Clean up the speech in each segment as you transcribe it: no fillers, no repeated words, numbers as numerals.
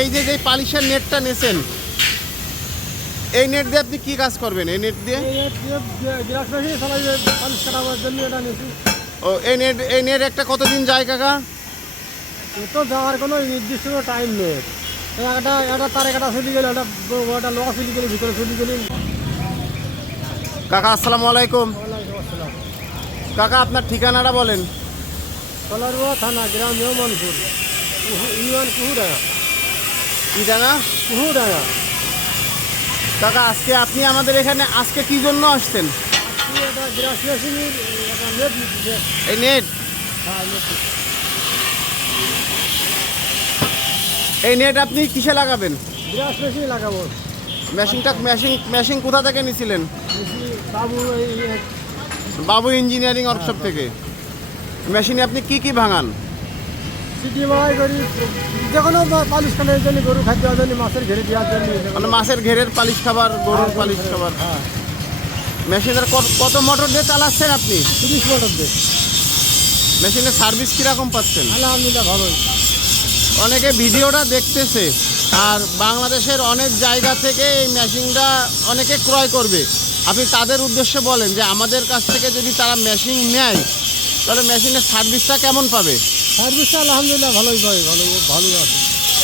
এই যে পালিশের নেটটা নেছেন, এই নেট দিয়ে আপনি কি কাজ করবেন? এই নেট দিয়ে ও এই নেট একটা কতদিন যায় কাকা? তো যাওয়ার কোনো নির্দিষ্ট টাইম নেই। একটা তার একটা চলে গেলে একটা লোক চলে গেলে ভিতরে চলে গেলে। কাকা আসসালামু আলাইকুম। কাকা আপনার ঠিকানাটা বলেন। কলারুয়া থানা, গ্রাম মেহমানপুর, ইউনিয়ন কুহুডাঙ্গা। কি জানা কুহুডাঙ্গা। কাকা আজকে আপনি আমাদের এখানে আজকে কি জন্য আসছেন? একটা গ্রাস মেশিনের একটা নেট নিচ্ছে। এই নেট, হ্যাঁ, নেট। এই নেট আপনি কিসে লাগাবেন? গ্রাস মেশিন লাগাবো। মেশিন কোথা থেকে নিছিলেন? বাবু বাবু ইঞ্জিনিয়ারিং ওয়ার্কশপ থেকে। মেশিনে আপনি কি কি ভাঙান? সিটি মারাই করি, যে কোনো পালিশ খানের জন্য, গরু খাদ্য জন্য, মাছের ঘেরে দেওয়ার জন্য। মানে মাছের ঘেরের পালিশ খাবার, গরুর পালিশ খাবার। হ্যাঁ, মেশিনের কত মোটর দিয়ে চালাচ্ছেন আপনি? 30 মোটর দিয়ে। মেশিনের সার্ভিস কীরকম পাচ্ছেন? আলহামদুলিল্লাহ ভালোই। অনেকে ভিডিওটা দেখতেছে, আর বাংলাদেশের অনেক জায়গা থেকে এই মেশিনটা অনেকে ক্রয় করবে। আপনি তাদের উদ্দেশ্যে বলেন যে আমাদের কাছ থেকে যদি তারা মেশিন নেয় তাহলে মেশিনের সার্ভিসটা কেমন পাবে? সার্ভিসটা আলহামদুলিল্লাহ ভালোই পাই, ভালোই আছে।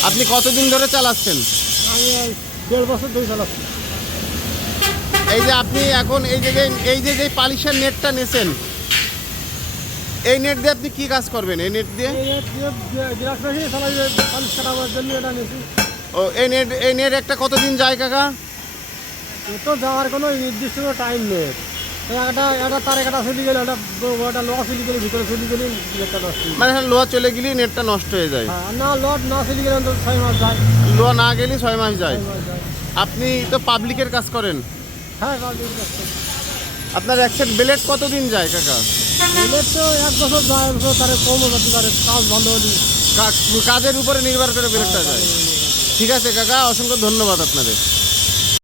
আপনি কতদিন ধরে চালাচ্ছেন? আমি 1.5 বছর ধরে চালাচ্ছি। এই যে আপনি এখন এই যে পালিশের নেটটা নেছেন, এই নেট দিয়ে আপনি কি কাজ করবেন? এই নেট দিয়ে গ্রাস মেশিনে চালাই, পালিশ কাটাবার জন্য এটা নিয়েছি। ও এই নেট একটা কতদিন যায় কাকা? তো যাওয়ার কোনো নির্দিষ্ট টাইম নেই। একটা তার একটা চলে গেলে একটা লোক চলে গেলে ভিতরে চলে গেলে নেটটা নষ্ট। মানে লোহা চলে গেলেই নেটটা নষ্ট হয়ে যায়? হ্যাঁ, না লট না চলে গেলে অন্তত 6 মাস যায়। লোহা না গেলেই 6 মাস যায়। 6 মাস যায়। আপনি তো পাবলিকের কাজ করেন, হ্যাঁ, পাবলিক রাস্তা। আপনার এক সেট ব্লেড কতদিন যায় কাকা? এদের তো 1 বছর যায়, তার কমও যেতে পারে, কাজ ভালো হলে। কাজের উপরে নির্ভর করে ব্লেডটা যায়। ঠিক আছে কাকা, অসংখ্য ধন্যবাদ আপনাদের।